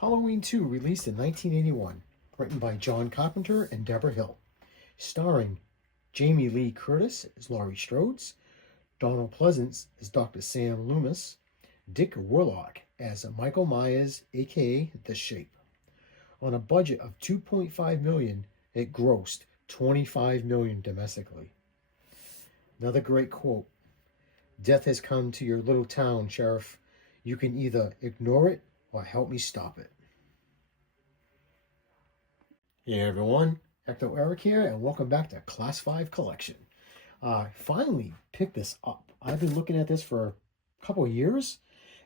Halloween 2, released in 1981, written by John Carpenter and Deborah Hill, starring Jamie Lee Curtis as Laurie Strode, Donald Pleasance as Dr. Sam Loomis, Dick Warlock as Michael Myers, aka The Shape. On a budget of $2.5 million, it grossed $25 million domestically. Another great quote: "Death has come to your little town, Sheriff. You can either ignore it or help me stop it." Hey everyone, Ecto Eric here, and welcome back to Class 5 Collection. Finally picked this up. I've been looking at this for a couple of years,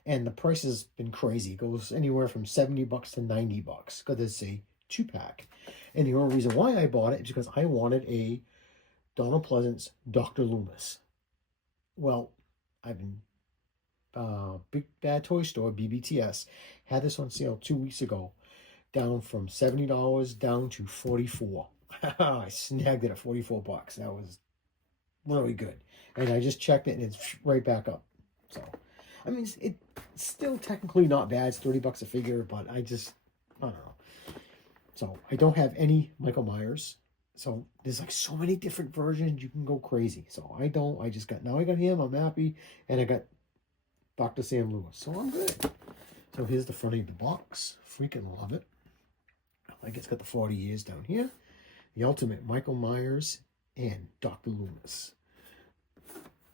and the price has been crazy. It goes anywhere from $70 to $90 because it's a 2-pack. And the only reason why I bought it is because I wanted a Donald Pleasance Dr. Loomis. Well, I've been Big Bad Toy Store, BBTS, had this on sale 2 weeks ago, down from $70 down to $44. I snagged it at $44. That was really good. And I just checked it and it's right back up. So, I mean, it's still technically not bad. It's $30 a figure, but I don't know. So, I don't have any Michael Myers. So, there's like so many different versions. You can go crazy. So, I don't. I got him. I'm happy. And I got Dr. Sam Loomis. So, I'm good. So, here's the front of the box. Freaking love it. Like, it's got the 40 years down here. The ultimate Michael Myers and Dr. Loomis.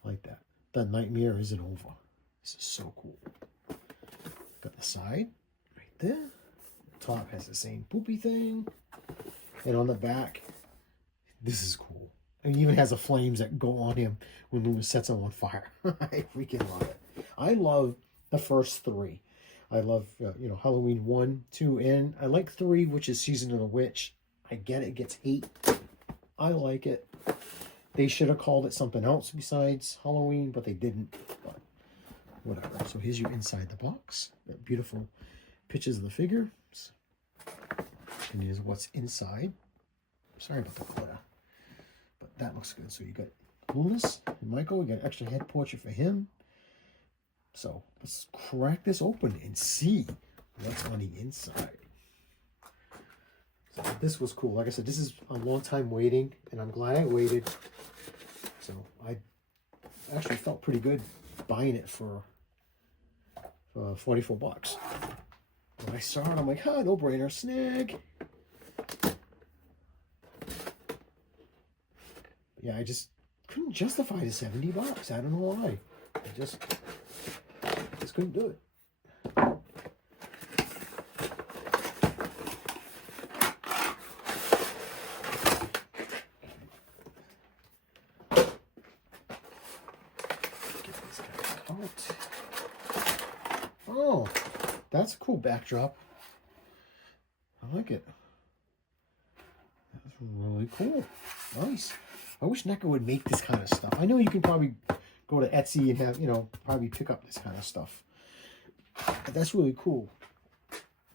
Like that. The nightmare isn't over. This is so cool. Got the side right there. The top has the same poopy thing. And on the back, this is cool. And it even has the flames that go on him when Loomis sets him on fire. I freaking love it. I love the first three. I love, Halloween 1, 2, and I like 3, which is Season of the Witch. I get it gets hate. I like it. They should have called it something else besides Halloween, but they didn't. But whatever. So here's your inside the box. Got beautiful pictures of the figures. And here's what's inside. Sorry about the glitter. But that looks good. So you got Loomis and Michael. We got an extra head portrait for him. So let's crack this open and see what's on the inside. So this was cool. Like I said, this is a long time waiting, and I'm glad I waited. So I actually felt pretty good buying it for $44. When I saw it, I'm like, no brainer, snag. Yeah, I just couldn't justify the $70. I don't know why. I just couldn't do it. Get this guy out. Oh, that's a cool backdrop. I like it. That's really cool. Nice. I wish Neca would make this kind of stuff. I know you can probably go to Etsy and have, probably pick up this kind of stuff. But that's really cool.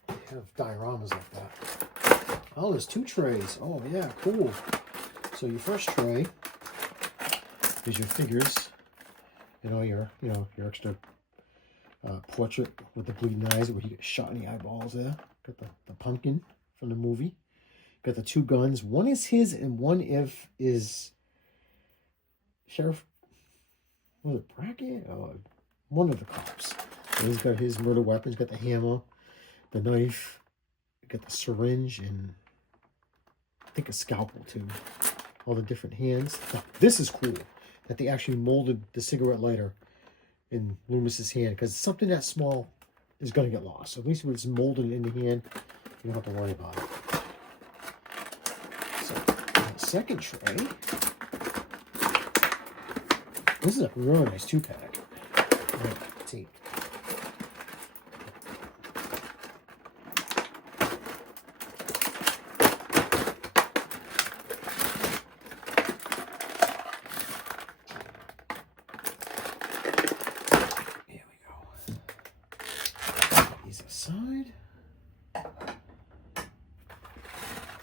They have dioramas like that. Oh, there's 2 trays. Oh, yeah, cool. So your first tray is your figures. Your extra portrait with the bleeding eyes where he gets shot in the eyeballs there. Got the pumpkin from the movie. Got the 2 guns. One is his and one is Sheriff, was it Brackett? One of the cops. And he's got his murder weapons. Got the hammer, the knife, got the syringe, and I think a scalpel too. All the different hands. Now, this is cool that they actually molded the cigarette lighter in Loomis's hand, because something that small is going to get lost. So at least when it's molded in the hand, you don't have to worry about it. So the second tray. This is a really nice 2-pack. Tape. Here we go. These aside.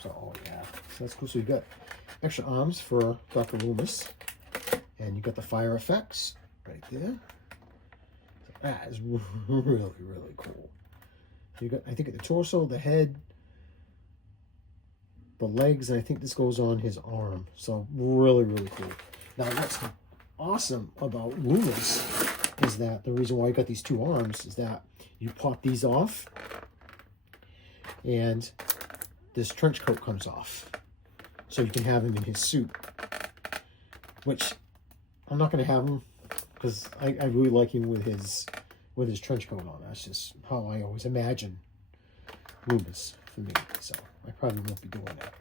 So, yeah. So that's cool. So you got extra arms for Dr. Loomis. And you got the fire effects right there. So that is really, really cool. You got, I think, the torso, the head, the legs, and I think this goes on his arm. So really, really cool. Now, what's awesome about Loomis is that the reason why I got these two arms is that you pop these off, and this trench coat comes off. So you can have him in his suit, which I'm not going to have him because I really like him with his trench coat on. That's just how I always imagine Loomis for me. So I probably won't be doing that.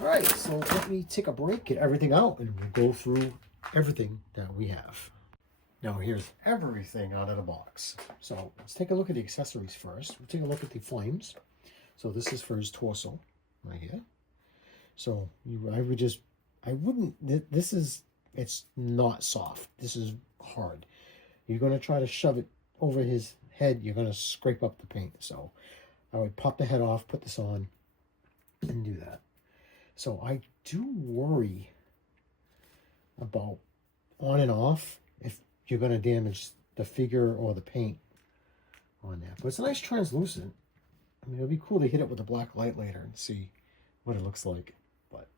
All right, so let me take a break, get everything out, and we'll go through everything that we have. Now here's everything out of the box. So let's take a look at the accessories first. We'll take a look at the flames. So this is for his torso right here. So it's not soft. This is hard. You're going to try to shove it over his head, you're going to scrape up the paint. So I would pop the head off, put this on, and do that. So I do worry about on and off if you're going to damage the figure or the paint on that. But it's a nice translucent. I mean, it'll be cool to hit it with a black light later and see what it looks like. But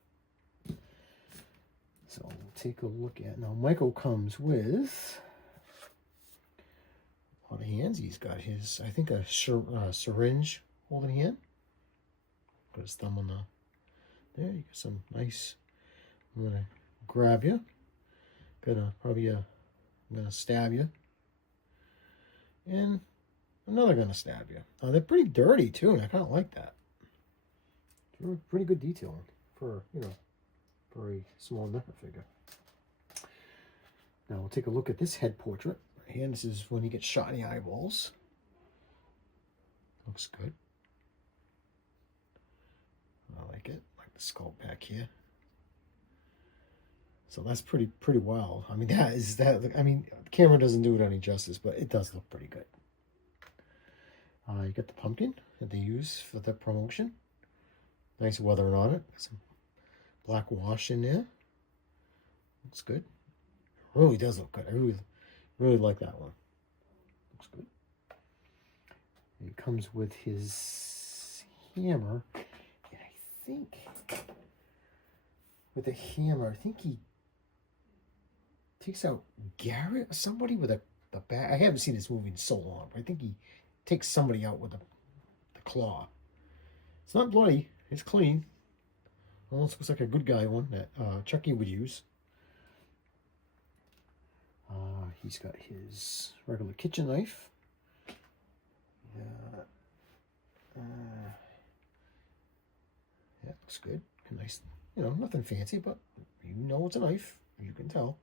so we'll take a look at, now Michael comes with a lot of hands. He's got his, I think, a syringe holding hand. Got his thumb on the, there, you got some nice, I'm going to grab you. I'm going to stab you. And another going to stab you. They're pretty dirty too, and I kind of like that. It's pretty good detailing for, for a small Neca figure. Now we'll take a look at this head portrait. And this is when he gets shot in the eyeballs. Looks good. I like it. Like the sculpt back here. So that's pretty well. I mean, the camera doesn't do it any justice, but it does look pretty good. You got the pumpkin that they use for the promotion. Nice weathering on it. Got some black wash in there. Looks good. It really does look good. I really like that one. Looks good. It comes with his hammer. And I think with the hammer, I think he takes out Garrett or somebody with a bat. I haven't seen this movie in so long, but I think he takes somebody out with the claw. It's not bloody. It's clean. Almost looks like a good guy one that Chucky would use. He's got his regular kitchen knife. Yeah, looks good. Nice, nothing fancy, but you know it's a knife. You can tell.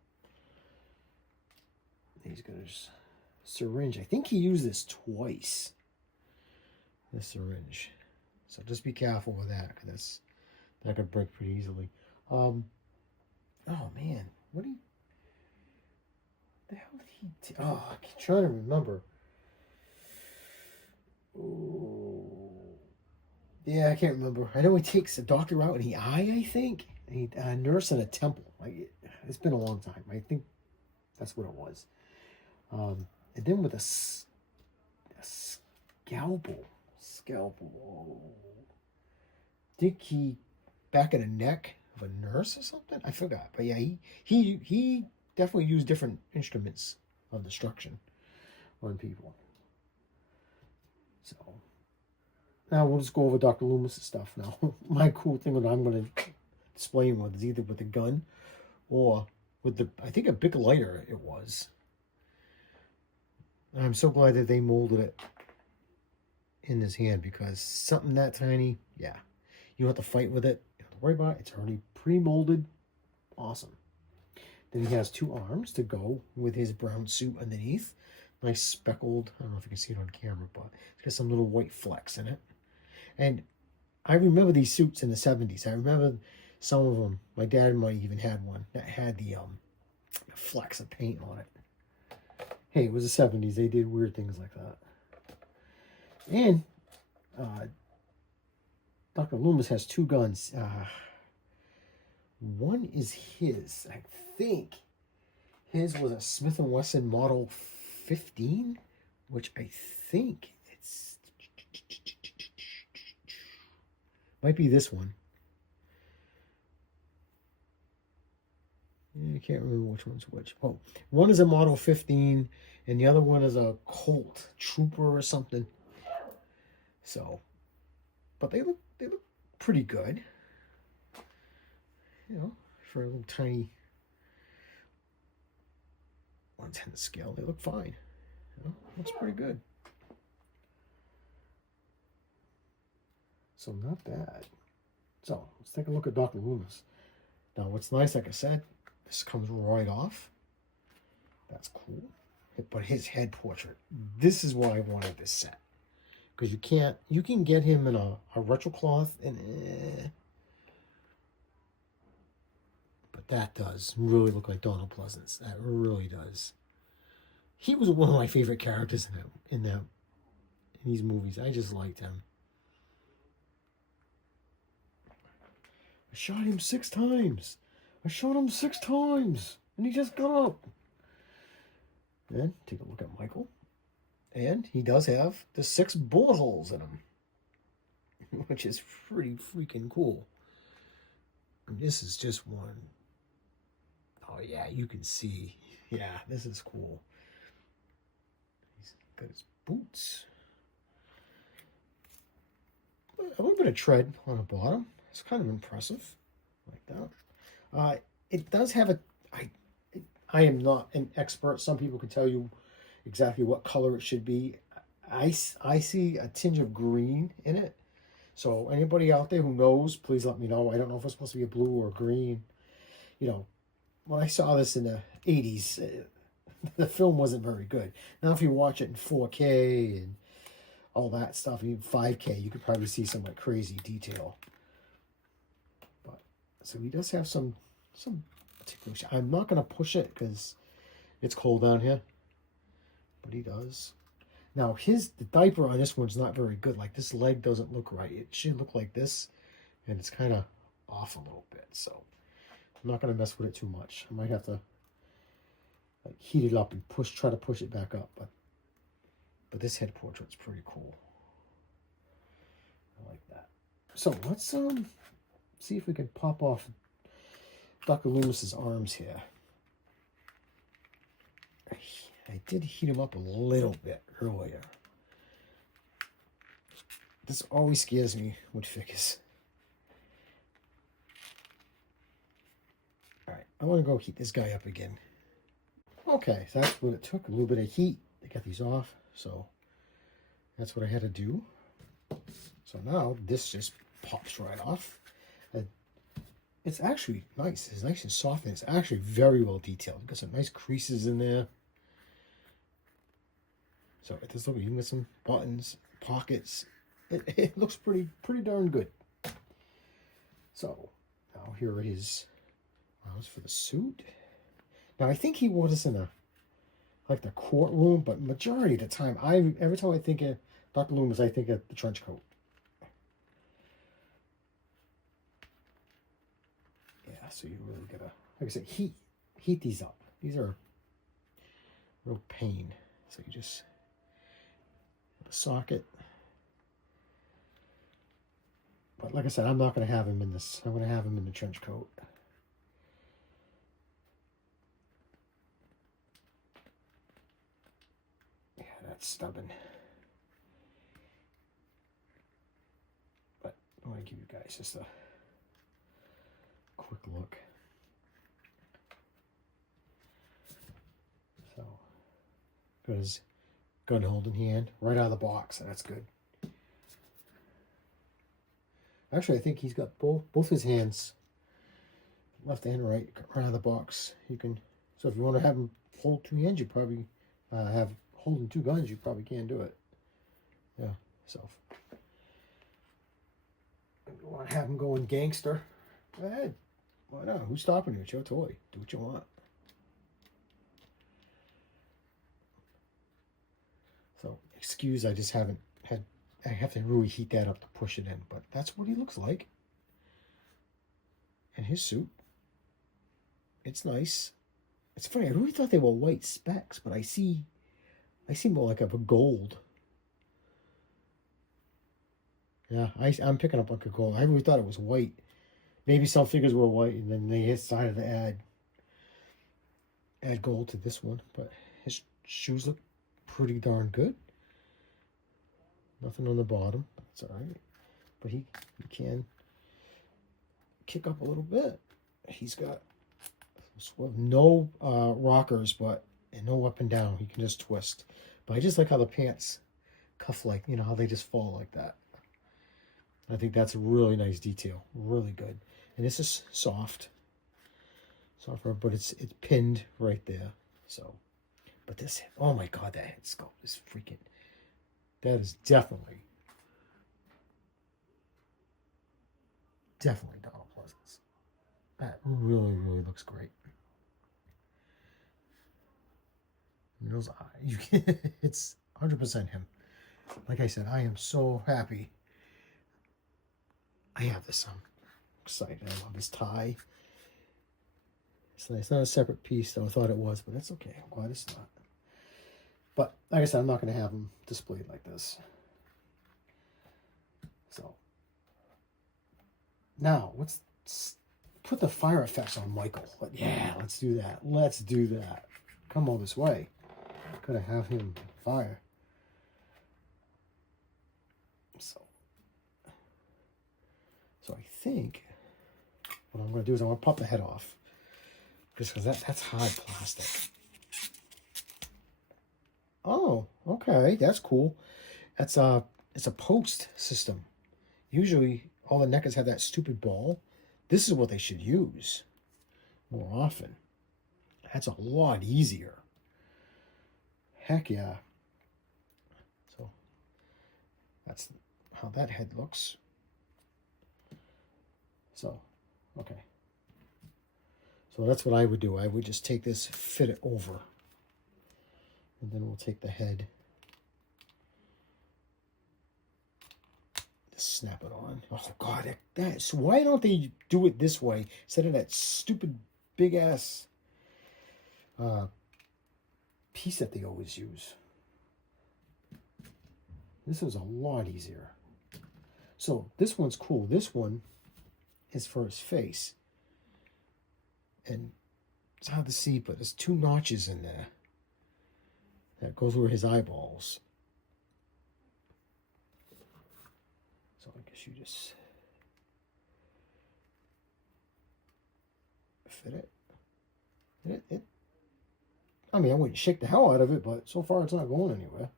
He's got his syringe. I think he used this twice. This syringe. So just be careful with that, because that could break pretty easily. Oh man, the hell did he I'm trying to remember. Oh, yeah, I can't remember. I know he takes a doctor out in the eye, I think. A nurse in a temple. It's been a long time. I think that's what it was. And then with a scalpel. Oh. I think he back in the neck of a nurse or something. I forgot. But yeah, he definitely used different instruments of destruction on people. So now we'll just go over Dr. Loomis' stuff now. My cool thing that I'm going to display him with is either with the gun or with I think a big lighter it was. And I'm so glad that they molded it in his hand, because something that tiny, yeah, you don't have to fight with it. You don't have to worry about it. It's already pre-molded. Awesome. Then he has two arms to go with his brown suit underneath. Nice speckled, I don't know if you can see it on camera, but it's got some little white flecks in it. And I remember these suits in the 70s. I remember some of them. My dad might even had one that had the flecks of paint on it. Hey, it was the 70s. They did weird things like that. And Dr. Loomis has two guns. One is his. I think his was a Smith & Wesson Model 15, which I think it's Might be this one. I can't remember which one's which. Oh, one is a Model 15, and the other one is a Colt Trooper or something. So, but they look pretty good. You know, for a little tiny 1/10 scale, they look fine. You know, looks pretty good. So not bad. So let's take a look at Dr. Loomis. Now, what's nice, like I said, this comes right off. That's cool. But his head portrait, this is why I wanted this set. Because you can get him in a retro cloth, and but that does really look like Donald Pleasance. That really does. He was one of my favorite characters in these movies. I just liked him. I shot him 6 times. I shot him 6 times, and he just got up. Then take a look at Michael. And he does have the 6 bullet holes in him, which is pretty freaking cool. And this is just one. Oh, yeah, you can see. Yeah, this is cool. He's got his boots. A little bit of tread on the bottom. It's kind of impressive, like that. It does have a... I am not an expert. Some people can tell you exactly what color it should be. I see a tinge of green in it. So anybody out there who knows, please let me know. I don't know if it's supposed to be a blue or green. You know, when I saw this in the 80s, the film wasn't very good. Now if you watch it in 4K and all that stuff, even 5K, you could probably see some like crazy detail. But so he does have some particular... I'm not going to push it because it's cold down here. But he does. Now, the diaper on this one's not very good. Like, this leg doesn't look right. It should look like this, and it's kind of off a little bit. So, I'm not going to mess with it too much. I might have to like heat it up and try to push it back up. But this head portrait's pretty cool. I like that. So, let's see if we can pop off Dr. Loomis's arms here. I did heat him up a little bit earlier. This always scares me with figures. Alright, I want to go heat this guy up again. Okay, so that's what it took. A little bit of heat to get these off. So that's what I had to do. So now this just pops right off. It's actually nice. It's nice and soft, and it's actually very well detailed. Got some nice creases in there. So at this level, you can get some buttons, pockets. It looks pretty darn good. So now here it is. Rounds for the suit. Now I think he wore this in the courtroom, but majority of the time, every time I think of Dr. Loomis, I think of the trench coat. Yeah, so you really gotta, like I said, heat these up. These are real pain. So you just socket. But like I said, I'm not going to have him in this. I'm going to have him in the trench coat. Yeah, that's stubborn. But I want to give you guys just a quick look. So, because gun hold in hand, right out of the box, and that's good. Actually, I think he's got both his hands, left and right, right out of the box. You can, so if you want to have him hold 2 hands, you probably have holding 2 guns. You probably can do it. Yeah. So if you want to have him going gangster, go ahead. Why not? Who's stopping you? It's your toy. Do what you want. So, excuse, I just haven't had, I have to really heat that up to push it in, but that's what he looks like. And his suit, it's nice. It's funny, I really thought they were white specs, but I see more like a gold. Yeah, I'm picking up like a gold. I really thought it was white. Maybe some figures were white, and then they decided to add gold to this one. But his shoes look pretty darn good. Nothing on the bottom. That's all right. But he can kick up a little bit. He's got no rockers, and no up and down. He can just twist. But I just like how the pants cuff, like, you know, how they just fall like that. I think that's a really nice detail. Really good. And this is softer, but it's pinned right there. So, but this, oh my God, that head sculpt is freaking, that is definitely Donald Pleasance. That really, really looks great. And those eyes, it's 100% him. Like I said, I am so happy I have this. I'm excited. I love this tie. It's nice. It's not a separate piece, though I thought it was, but it's okay. I'm glad it's not. But like I said, I'm not going to have them displayed like this. So now let's put the fire effects on Michael. Yeah, let's do that. Let's do that. Come all this way. Gotta have him fire. So I think what I'm going to do is I'm going to pop the head off, just because that's hard plastic. Oh, okay, that's cool. It's a post system. Usually all the Necas have that stupid ball. This is what they should use more often. That's a lot easier. Heck yeah. So that's how that head looks. So, okay. So that's what I would do. I would just take this, fit it over. And then we'll take the head. Just snap it on. Oh, God. That's, why don't they do it this way instead of that stupid big-ass piece that they always use? This is a lot easier. So this one's cool. This one is for his face, and it's hard to see, but there's 2 notches in there that goes over his eyeballs. So I guess you just fit it. I mean, I wouldn't shake the hell out of it, but so far it's not going anywhere.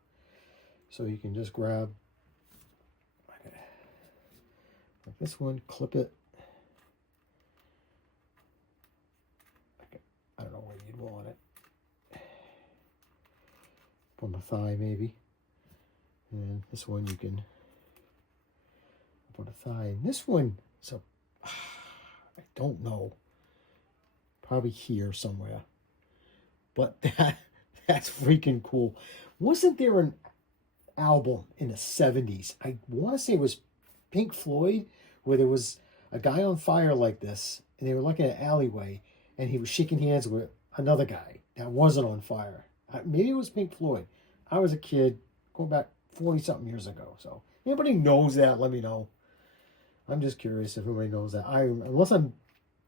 So you can just grab like this one, clip it. I don't know where you'd want it. On the thigh, maybe. And this one you can put a thigh. And this one, so I don't know. Probably here somewhere. But that's freaking cool. Wasn't there an album in the 70s? I want to say it was Pink Floyd, where there was a guy on fire like this, and they were looking at an alleyway, and he was shaking hands with another guy that wasn't on fire. Maybe it was Pink Floyd. I was a kid, going back 40-something years ago. So anybody knows that, let me know. I'm just curious if everybody knows that. Unless I'm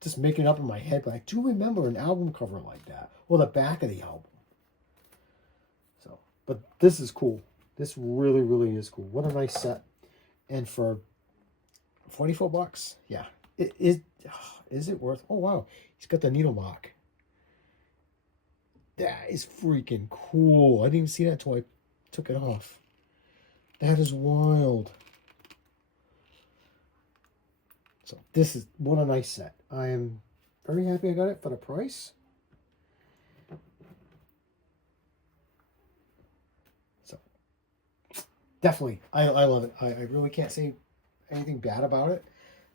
just making it up in my head, but I do remember an album cover like that, or the back of the album. So, but this is cool. This really, really is cool. What a nice set. And for $44, yeah. Is it worth? Oh, wow. He's got the needle mark. That is freaking cool. I didn't even see that until I took it off. That is wild. So this is, what a nice set. I am very happy I got it for the price. So definitely, I love it. I really can't say anything bad about it.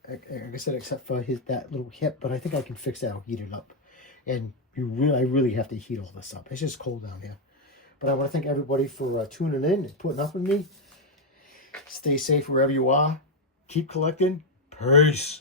Like I said, except for that little hip, but I think I can fix that. I'll heat it up. And I really have to heat all this up. It's just cold down here. But I want to thank everybody for tuning in and putting up with me. Stay safe wherever you are. Keep collecting. Peace.